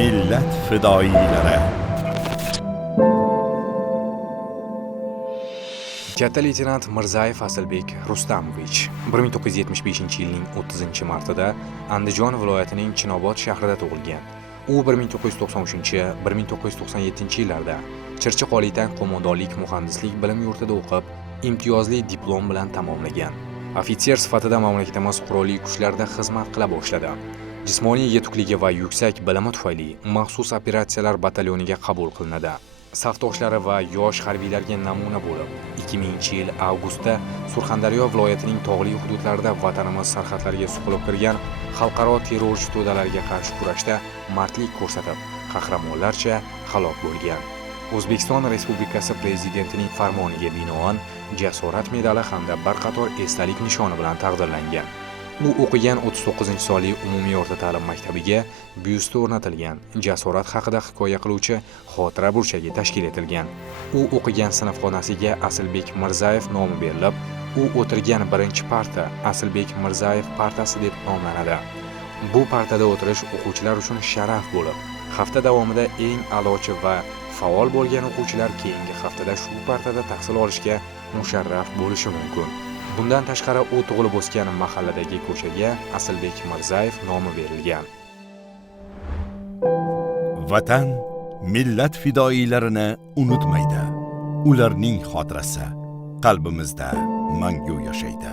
millat fidoyilari. Katta leytenant Mirzayev Asilbek Rustamovich 1975-yilning 30-martida Andijon viloyatining Chinobod shahrida tug'ilgan. U 1993-1997-yillarda Chirchiq Qolitan qo'mondonlik muhandislik bilim yurtida o'qib, imtiyozli diplom bilan tamomlagan. Ofitser sifatida mamlakatimiz qurolli kuchlarida xizmat qila boshladi. Jismoniy yetukligi va yuksak bilimi tufayli maxsus operatsiyalar batalyoniga qabul qilinadi. Safdoshlari va yosh harbiylarga namuna bo'lib, 2000-yil avgustda Surxondaryo viloyatining tog'li hududlarida vatanimiz sarhadlariga suqilib kirgan xalqaro terrorchi to'dalarga qarshi kurashda mardlik ko'rsatib, qahramonlarcha halok bo'lgan. O'zbekiston Respublikasi Prezidentining farmoniga binoan Jasorat medali hamda bir qator esdalik nishoni bilan taqdirlangan. U o'qigan 39-sonli umumiy o'rta ta'lim maktabiga byusti o'rnatilgan, jasorat haqida hikoya qiluvchi xotira burchagi tashkil etilgan. U o'qigan sinfxonasiga Asilbek Mirzayev nomi berilib, u o'tirgan birinchi parta Asilbek Mirzayev partasi deb nomlanadi. Bu partada o'tirish o'quvchilar uchun sharaf bo'lib, hafta davomida eng a'lochi va faol bo'lgan o'quvchilar keyingi haftada shu partada tahsil olishga musharraf bo'lishi mumkin. Bundan tashqari u tug'ilib o'sgan mahalladagi ko'chaga Asilbek Mirzayev nomi berilgan. Vatan millat fidoyilarini unutmaydi. Ularning xotirasi qalbimizda mangu yashaydi.